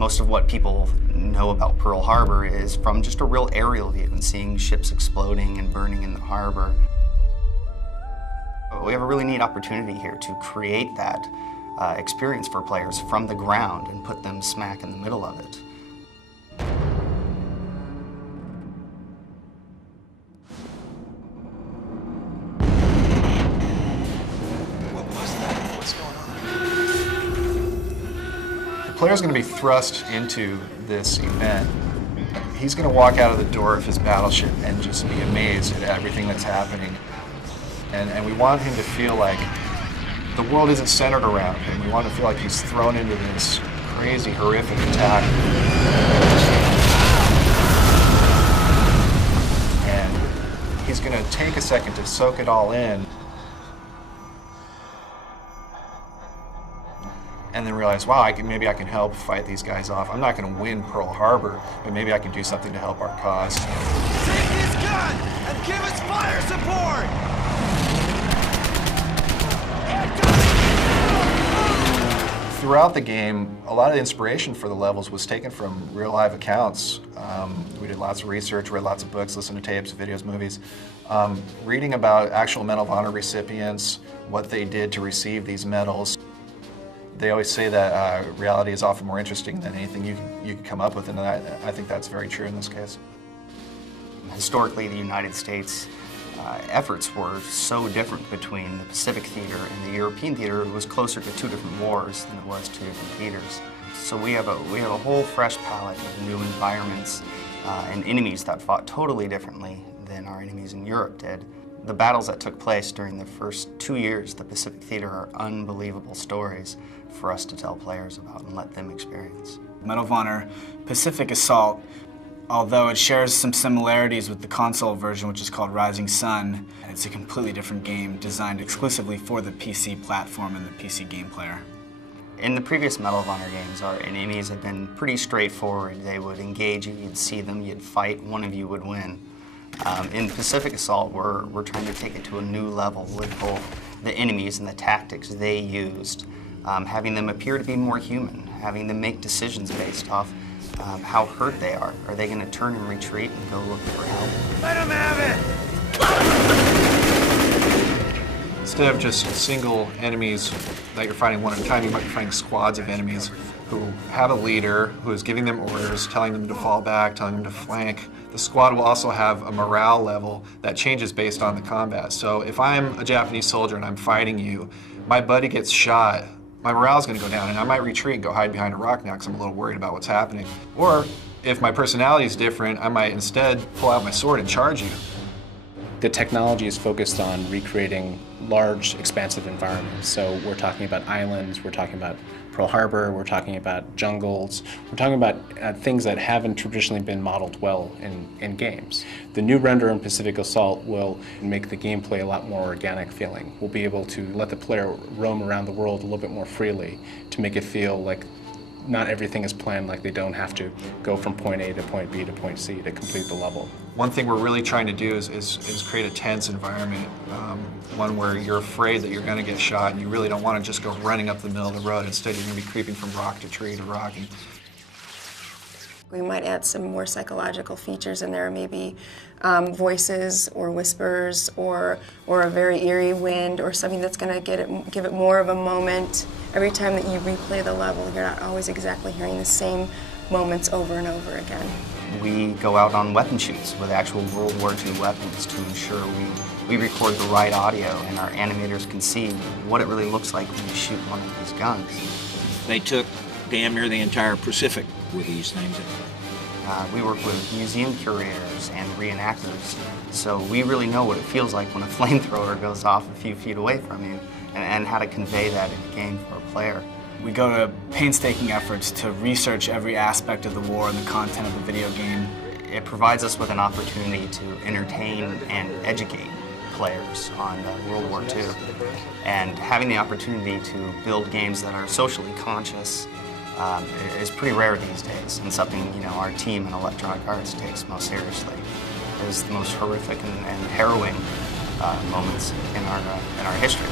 Most of what people know about Pearl Harbor is from just a real aerial view and seeing ships exploding and burning in the harbor. We have a really neat opportunity here to create that experience for players from the ground and put them smack in the middle of it. What was that? What's going on? The player's going to be thrust into this event. He's going to walk out of the door of his battleship and just be amazed at everything that's happening. And we want him to feel like the world isn't centered around him. We want to feel like he's thrown into this crazy, horrific attack. And he's going to take a second to soak it all in. And then realize, wow, maybe I can help fight these guys off. I'm not going to win Pearl Harbor, but maybe I can do something to help our cause. Take his gun and give us fire support! Throughout the game, a lot of the inspiration for the levels was taken from real live accounts. We did lots of research, read lots of books, listened to tapes, videos, movies. Reading about actual Medal of Honor recipients, what they did to receive these medals. They always say that reality is often more interesting than anything you can come up with, and I think that's very true in this case. Historically, the United States efforts were so different between the Pacific theater and the European theater. It was closer to two different wars than it was two different theaters. So we have a whole fresh palette of new environments and enemies that fought totally differently than our enemies in Europe did. The battles that took place during the first 2 years of the Pacific theater are unbelievable stories for us to tell players about and let them experience. Medal of Honor Pacific Assault, although it shares some similarities with the console version, which is called Rising Sun, it's a completely different game designed exclusively for the PC platform and the PC game player. In the previous Medal of Honor games, our enemies had been pretty straightforward. They would engage you, you'd see them, you'd fight, one of you would win. In Pacific Assault, we're trying to take it to a new level with both the enemies and the tactics they used, having them appear to be more human, having them make decisions based off how hurt they are. Are they going to turn and retreat and go look for help? Let him have it! Instead of just single enemies that you're fighting one at a time, you might be fighting squads of enemies who have a leader who is giving them orders, telling them to fall back, telling them to flank. The squad will also have a morale level that changes based on the combat. So if I'm a Japanese soldier and I'm fighting you, my buddy gets shot, my morale's gonna go down and I might retreat and go hide behind a rock now because I'm a little worried about what's happening. Or if my personality is different, I might instead pull out my sword and charge you. The technology is focused on recreating large, expansive environments. So we're talking about islands, we're talking about Pearl Harbor, we're talking about jungles, we're talking about things that haven't traditionally been modeled well in games. The new render in Pacific Assault will make the gameplay a lot more organic feeling. We'll be able to let the player roam around the world a little bit more freely to make it feel like not everything is planned, like they don't have to go from point A to point B to point C to complete the level. One thing we're really trying to do is create a tense environment, one where you're afraid that you're going to get shot and you really don't want to just go running up the middle of the road. Instead, you're going to be creeping from rock to tree to rock. We might add some more psychological features in there, maybe voices or whispers or a very eerie wind or something that's going to give it more of a moment. Every time that you replay the level, you're not always exactly hearing the same moments over and over again. We go out on weapon shoots with actual World War II weapons to ensure we record the right audio and our animators can see what it really looks like when you shoot one of these guns. They took damn near the entire Pacific with these things. We work with museum curators and reenactors, so we really know what it feels like when a flamethrower goes off a few feet away from you and how to convey that in the game for a player. We go to painstaking efforts to research every aspect of the war and the content of the video game. It provides us with an opportunity to entertain and educate players on World War II. And having the opportunity to build games that are socially conscious is pretty rare these days, and something our team in Electronic Arts takes most seriously. It is the most horrific and harrowing moments in our history.